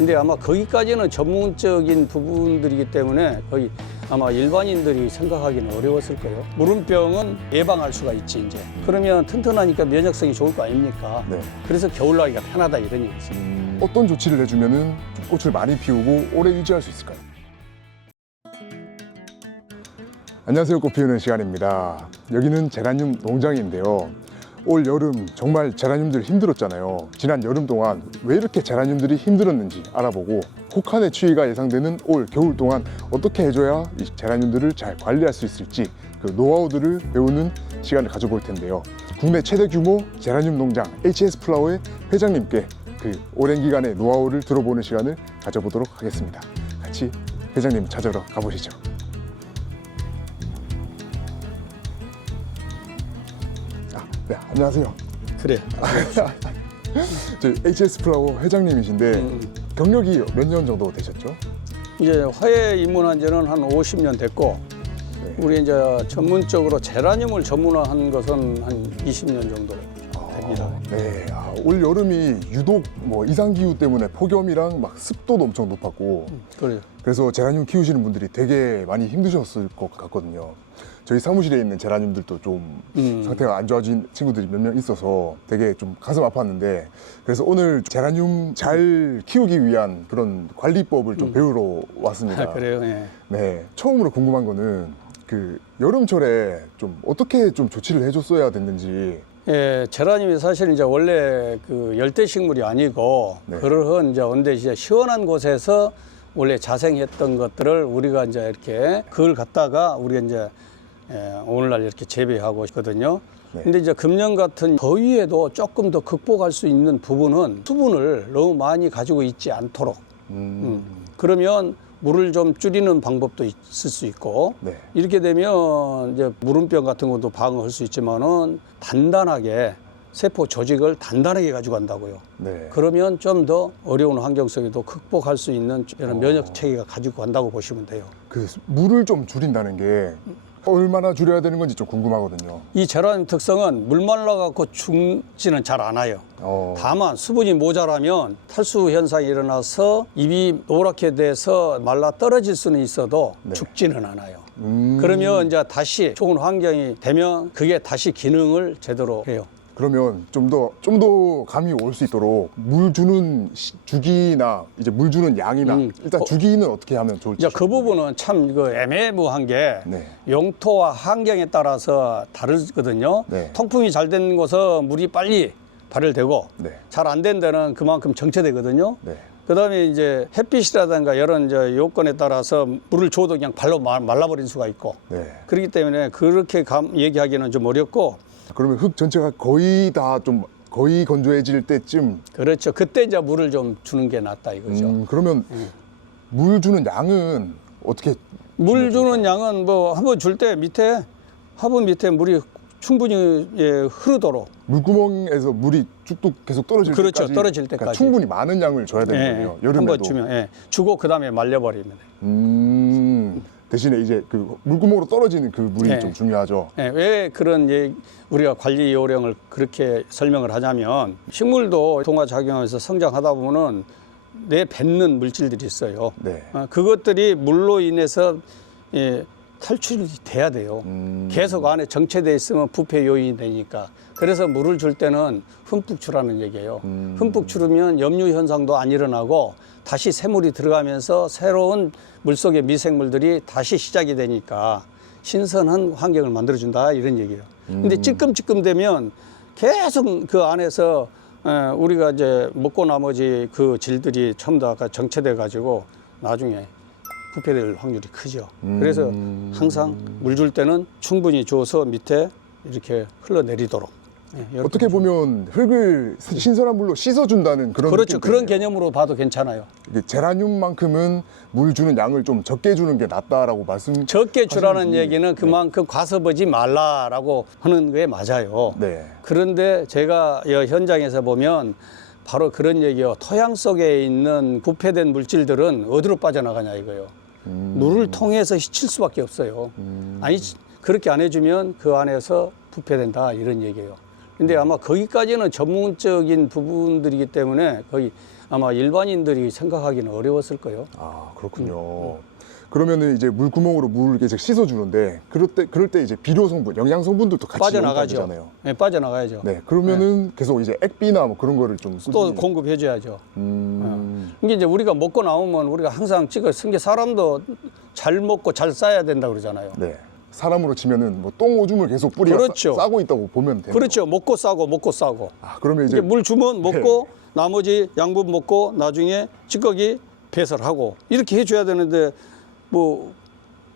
근데 아마 거기까지는 전문적인 부분들이기 때문에 거의 아마 일반인들이 생각하기는 어려웠을 거예요. 무름병은 예방할 수가 있지 이제. 그러면 튼튼하니까 면역성이 좋을 거 아닙니까? 네. 그래서 겨울 나기가 편하다 이런 얘기죠. 어떤 조치를 해주면은 좀 꽃을 많이 피우고 오래 유지할 수 있을까요? 안녕하세요. 꽃 피우는 시간입니다. 여기는 제라늄 농장인데요. 올 여름 정말 제라늄들 힘들었잖아요. 지난 여름 동안 왜 이렇게 제라늄들이 힘들었는지 알아보고 혹한의 추위가 예상되는 올 겨울 동안 어떻게 해줘야 이 제라늄들을 잘 관리할 수 있을지 그 노하우들을 배우는 시간을 가져볼 텐데요. 국내 최대 규모 제라늄 농장 HS플라워의 회장님께 그 오랜 기간의 노하우를 들어보는 시간을 가져보도록 하겠습니다. 같이 회장님 찾으러 가보시죠. 네, 안녕하세요. 그래. 저희 HS플라워 회장님이신데 경력이 몇 년 정도 되셨죠? 이제 화훼 입문한 지는 한 50년 됐고 네. 우리 이제 전문적으로 제라늄을 전문화한 것은 한 20년 정도 됩니다. 네, 올 여름이 유독 뭐 이상기후 때문에 폭염이랑 막 습도도 엄청 높았고 그래요. 그래서 제라늄 키우시는 분들이 되게 많이 힘드셨을 것 같거든요. 저희 사무실에 있는 제라늄들도 좀 상태가 안 좋아진 친구들이 몇 명 있어서 되게 좀 가슴 아팠는데 그래서 오늘 제라늄 잘 키우기 위한 그런 관리법을 좀 배우러 왔습니다. 아, 그래요. 예. 네, 처음으로 궁금한 거는 그 여름철에 좀 어떻게 좀 조치를 해줬어야 됐는지. 예, 제라늄이 사실 이제 원래 그 열대 식물이 아니고 네. 그러한 이제 언제 이제 시원한 곳에서 원래 자생했던 것들을 우리가 이제 이렇게 그걸 갖다가 우리가 이제 오늘날 이렇게 재배하고 있거든요. 네. 근데 이제 금년 같은 더위에도 조금 더 극복할 수 있는 부분은 수분을 너무 많이 가지고 있지 않도록. 그러면 물을 좀 줄이는 방법도 있을 수 있고 네. 이렇게 되면 이제 무름병 같은 것도 방어할 수 있지만은 단단하게 세포 조직을 단단하게 가지고 간다고요. 네. 그러면 좀 더 어려운 환경 속에도 극복할 수 있는 이런 면역 체계가 가지고 간다고 보시면 돼요. 그 물을 좀 줄인다는 게 얼마나 줄여야 되는 건지 좀 궁금하거든요. 이 제라늄 특성은 물 말라갖고 죽지는 잘 않아요. 다만 수분이 모자라면 탈수 현상이 일어나서 잎이 노랗게 돼서 말라 떨어질 수는 있어도 네. 죽지는 않아요. 그러면 이제 다시 좋은 환경이 되면 그게 다시 기능을 제대로 해요. 그러면 좀 더 감이 올 수 있도록 물 주는 주기나 이제 물 주는 양이나 일단 주기는 어떻게 하면 좋을지. 이제 그 부분은 참 이거 애매모호한 게 네. 용토와 환경에 따라서 다르거든요. 네. 통풍이 잘 되는 곳은 물이 빨리 발열되고 네. 잘 안 된 데는 그만큼 정체되거든요. 네. 그다음에 이제 햇빛이라든가 이런 이제 요건에 따라서 물을 줘도 그냥 발로 말라버릴 수가 있고 네. 그렇기 때문에 그렇게 얘기하기는 좀 어렵고. 그러면 흙 전체가 거의 다 좀 거의 건조해질 때쯤. 그렇죠. 그때 이제 물을 좀 주는 게 낫다 이거죠. 그러면 물 주는 양은 어떻게? 물 주는 양은 뭐 한번 줄 때 밑에 화분 밑에 물이 충분히 흐르도록. 물구멍에서 물이 쭉쭉 계속 떨어질 그렇죠. 때까지. 떨어질 때까지. 그러니까 충분히 많은 양을 줘야 되는 거예요. 여름에도. 한번 주면 주고 그다음에 말려버리면 돼요. 대신에 이제 그 물구멍으로 떨어지는 그 물이 네. 좀 중요하죠. 왜 그런 우리가 관리 요령을 그렇게 설명을 하냐면 식물도 동화작용하면서 성장하다 보면은 내뱉는 물질들이 있어요. 네. 그것들이 물로 인해서 탈출이 돼야 돼요. 계속 안에 정체돼 있으면 부패 요인이 되니까. 그래서 물을 줄 때는 흠뻑 주라는 얘기예요. 흠뻑 주르면 염류 현상도 안 일어나고 다시 새물이 들어가면서 새로운 물속의 미생물들이 다시 시작이 되니까 신선한 환경을 만들어준다 이런 얘기예요. 근데 찌끔찌끔 되면 계속 그 안에서 우리가 이제 먹고 나머지 그 질들이 전부 다 정체돼 가지고 나중에 부패될 확률이 크죠. 그래서 항상 물 줄 때는 충분히 줘서 밑에 이렇게 흘러내리도록. 어떻게 보면 흙을 신선한 물로 씻어준다는 그런. 그렇죠. 느낌이네요. 그런 개념으로 봐도 괜찮아요. 이게 제라늄만큼은 물 주는 양을 좀 적게 주는 게 낫다라고 말씀. 적게 주라는 하시는지. 얘기는 그만큼 과습하지 말라라고 하는 게 맞아요. 네. 그런데 제가 현장에서 보면 바로 그런 얘기요. 토양 속에 있는 부패된 물질들은 어디로 빠져나가냐 이거요. 물을 통해서 씻힐 수밖에 없어요. 아니 그렇게 안 해주면 그 안에서 부패된다 이런 얘기예요. 근데 아마 거기까지는 전문적인 부분들이기 때문에 거의 아마 일반인들이 생각하기는 어려웠을 거예요. 아, 그렇군요. 그러면은 이제 물구멍으로 물을 계속 씻어주는데 그럴 때 이제 비료 성분, 영양 성분들도 같이 빠져나가죠. 나가잖아요. 네, 빠져나가야죠. 네, 그러면은 계속 이제 액비나 뭐 그런 거를 좀 또 꾸준히- 공급해줘야죠. 이게 이제 우리가 먹고 나오면 우리가 항상 찍어 쓴 게 사람도 잘 먹고 잘 싸야 된다 그러잖아요. 네. 사람으로 치면은 뭐 똥 오줌을 계속 뿌리가 그렇죠. 싸고 있다고 보면 돼요. 그렇죠. 먹고 싸고 먹고 싸고. 아, 그러면 이제 이제 물 주면 먹고 나머지 양분 먹고 나중에 찌꺼기 배설하고 이렇게 해줘야 되는데 뭐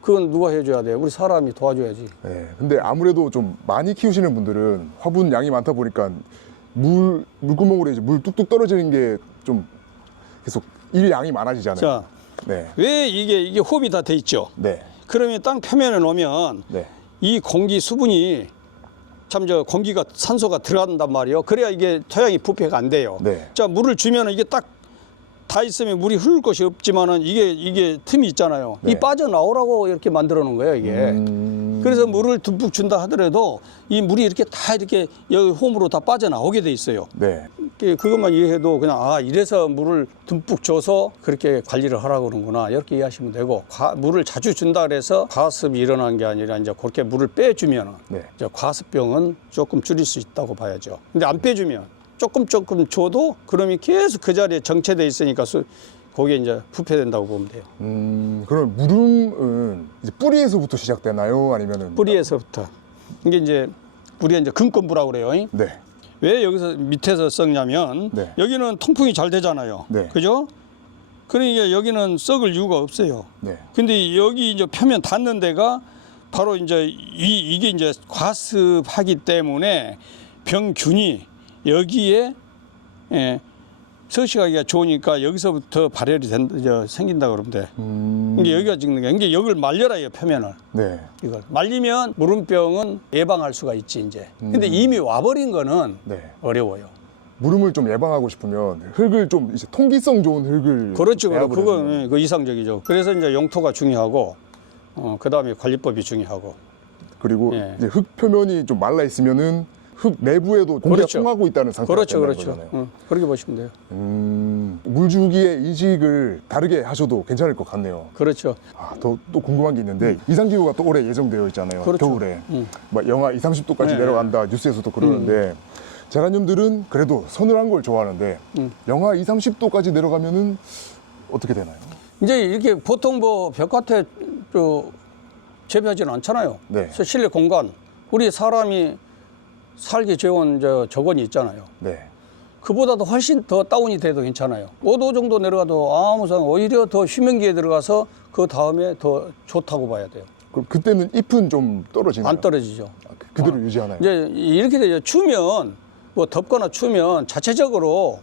그건 누가 해줘야 돼요? 우리 사람이 도와줘야지. 네, 근데 아무래도 좀 많이 키우시는 분들은 화분 양이 많다 보니까 물구멍으로 이제 물 뚝뚝 떨어지는 게 좀 계속 일 양이 많아지잖아요. 자, 네, 왜 이게 호흡이 다 돼 있죠? 네, 그러면 땅 표면에 놓으면 네, 이 공기 수분이 참 저 공기가 산소가 들어간단 말이에요. 그래야 이게 토양이 부패가 안 돼요. 네. 자, 물을 주면 이게 딱 다 있으면 물이 흐를 것이 없지만은 이게 틈이 있잖아요. 네. 이 빠져나오라고 이렇게 만들어 놓은 거예요, 이게. 그래서 물을 듬뿍 준다 하더라도 이 물이 이렇게 다 이렇게 여기 홈으로 다 빠져나오게 돼 있어요. 네. 그것만 이해해도 그냥 이래서 물을 듬뿍 줘서 그렇게 관리를 하라고 그러는구나 이렇게 이해하시면 되고, 물을 자주 준다 그래서 과습이 일어나는 게 아니라 이제 그렇게 물을 빼주면 네. 이제 과습병은 조금 줄일 수 있다고 봐야죠. 근데 안 빼주면 조금 줘도 그러면 계속 그 자리에 정체돼 있으니까 거기에 이제 부패된다고 보면 돼요. 그럼 물음은 이제 뿌리에서부터 시작되나요? 아니면은 뿌리에서부터. 이게 이제 우리가 이제 근권부라고 그래요. 네. 왜 여기서 밑에서 썩냐면 네. 여기는 통풍이 잘 되잖아요. 네. 그죠? 그러니까 여기는 썩을 이유가 없어요. 네. 근데 여기 이제 표면 닿는 데가 바로 이제 이게 이제 과습하기 때문에 병균이 여기에 서식하기가 좋으니까 여기서부터 발열이 생긴다 그러면 돼. 이게 여기가 찍는 게, 이게 여기를 말려라 요 표면을. 네. 이걸 말리면 무름병은 예방할 수가 있지 이제. 근데 이미 와버린 거는 네. 어려워요. 물음을 좀 예방하고 싶으면 흙을 좀 이제 통기성 좋은 흙을 그렇죠. 배합을 그건 해주는 그 이상적이죠. 그래서 이제 용토가 중요하고, 그 다음에 관리법이 중요하고. 그리고 예. 이제 흙 표면이 좀 말라 있으면은 흙 내부에도 공기가 그렇죠. 통하고 있다는 상태가 그렇죠, 된다는 그렇죠. 거잖아요. 그렇게 보시면 돼요. 물 주기의 인식을 다르게 하셔도 괜찮을 것 같네요. 그렇죠. 또 궁금한 게 있는데 이상기후가 또 올해 예정되어 있잖아요. 그렇죠. 겨울에 막 영하 20, 30도까지 네, 내려간다 뉴스에서도 그러는데 제라늄들은 그래도 서늘한 걸 좋아하는데 영하 20, 30도까지 내려가면은 어떻게 되나요? 이제 이렇게 보통 뭐 벽밭에 재배하지는 않잖아요. 네. 그래서 실내 공간, 우리 사람이 살기 좋은 저건이 있잖아요. 네. 그보다도 훨씬 더 다운이 돼도 괜찮아요. 5도 정도 내려가도 아무 상관, 오히려 더 휴면기에 들어가서 그 다음에 더 좋다고 봐야 돼요. 그럼 그때는 잎은 좀 떨어지나요? 안 떨어지죠. 그대로 유지하나요? 이제 이렇게 되죠. 추우면 뭐 덥거나 추우면 자체적으로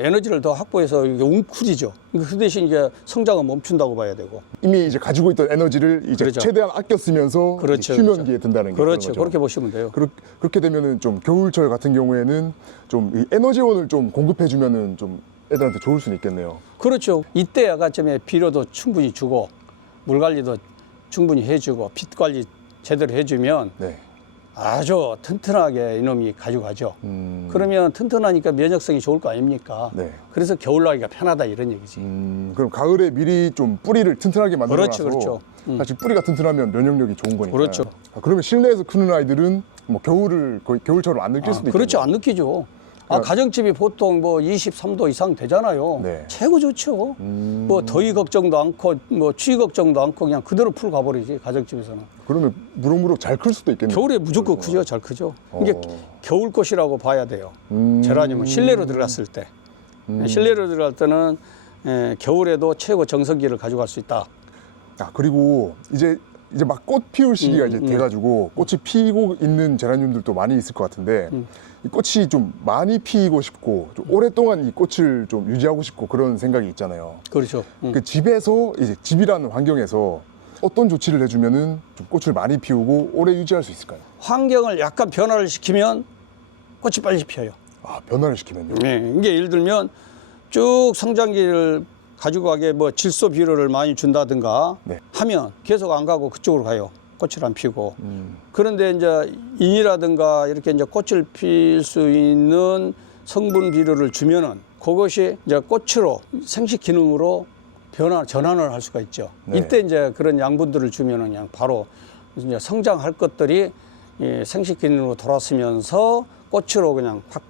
에너지를 더 확보해서 이게 웅크리죠. 그 대신 이제 성장은 멈춘다고 봐야 되고. 이미 이제 가지고 있던 에너지를 이제 그렇죠. 최대한 아껴 쓰면서 그렇죠, 휴면기에 든다는 게 그렇죠. 그런 거죠. 그렇게 보시면 돼요. 그렇게 되면은 좀 겨울철 같은 경우에는 좀 이 에너지원을 좀 공급해 주면은 좀 애들한테 좋을 수는 있겠네요. 그렇죠. 이때 야간쯤에 비료도 충분히 주고 물 관리도 충분히 해주고 빛 관리 제대로 해주면 네. 아주 튼튼하게 이놈이 가져가죠. 그러면 튼튼하니까 면역성이 좋을 거 아닙니까? 네. 그래서 겨울 나기가 편하다 이런 얘기지. 그럼 가을에 미리 좀 뿌리를 튼튼하게 만들어놔서 그렇죠. 사실 뿌리가 튼튼하면 면역력이 좋은 거니까. 그렇죠. 그러면 실내에서 크는 아이들은 뭐 겨울을 거의 겨울처럼 안 느낄 수도 있겠네요. 그렇죠. 안 느끼죠. 가정집이 보통 뭐 23도 이상 되잖아요. 네. 최고 좋죠. 뭐 더위 걱정도 않고 뭐 추위 걱정도 않고 그냥 그대로 풀 가버리지 가정집에서는. 그러면 무럭무럭 잘 클 수도 있겠네요. 겨울에 무조건 크죠. 잘 크죠. 이게 겨울꽃이라고 봐야 돼요. 음. 제라늄은 실내로 들어갔을 때. 실내로 들어갈 때는 겨울에도 최고 정성기를 가져갈 수 있다. 그리고 이제 막 꽃 피울 시기가 이제 돼가지고 꽃이 피고 있는 제라늄들도 많이 있을 것 같은데 이 꽃이 좀 많이 피고 싶고 좀 오랫동안 이 꽃을 좀 유지하고 싶고 그런 생각이 있잖아요. 그렇죠. 그 집에서 이제 집이라는 환경에서 어떤 조치를 해주면은 좀 꽃을 많이 피우고 오래 유지할 수 있을까요? 환경을 약간 변화를 시키면 꽃이 빨리 피어요. 변화를 시키면요. 네, 이게 예를 들면 쭉 성장기를 가지고 가게 뭐 질소 비료를 많이 준다든가 네. 하면 계속 안 가고 그쪽으로 가요. 꽃을 안 피고. 그런데 이제 인이라든가 이렇게 이제 꽃을 필 수 있는 성분 비료를 주면은 그것이 이제 꽃으로 생식 기능으로 전환을 할 수가 있죠. 네. 이때 이제 그런 양분들을 주면은 그냥 바로 이제 성장할 것들이 이 생식 기능으로 돌아서면서 꽃으로 그냥 확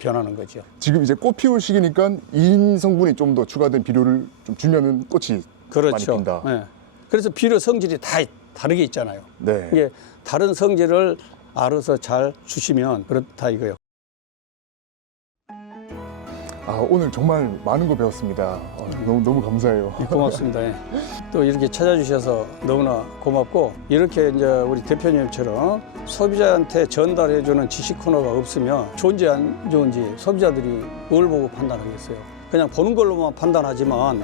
변하는 거죠. 지금 이제 꽃 피울 시기니까 인 성분이 좀 더 추가된 비료를 좀 주면은 꽃이 많이 그렇죠. 핀다. 네. 그래서 비료 성질이 다 다르게 있잖아요. 네. 이게 다른 성질을 알아서 잘 주시면 그렇다 이거요. 아, 오늘 정말 많은 거 배웠습니다. 너무 감사해요. 고맙습니다. 예. 또 이렇게 찾아주셔서 너무나 고맙고, 이렇게 이제 우리 대표님처럼 소비자한테 전달해주는 지식 코너가 없으면 좋은지 안 좋은지 소비자들이 뭘 보고 판단하겠어요. 그냥 보는 걸로만 판단하지만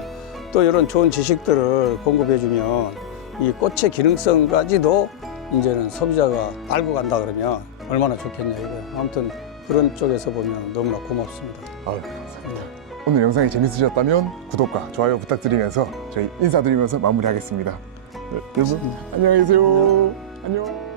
또 이런 좋은 지식들을 공급해주면 이 꽃의 기능성까지도 이제는 소비자가 알고 간다 그러면 얼마나 좋겠냐 이거예요. 아무튼 그런 쪽에서 보면 너무나 고맙습니다. 아유, 감사합니다. 오늘 영상이 재밌으셨다면 구독과 좋아요 부탁드리면서 저희 인사드리면서 마무리하겠습니다. 네, 여러분 안녕히 계세요. 안녕.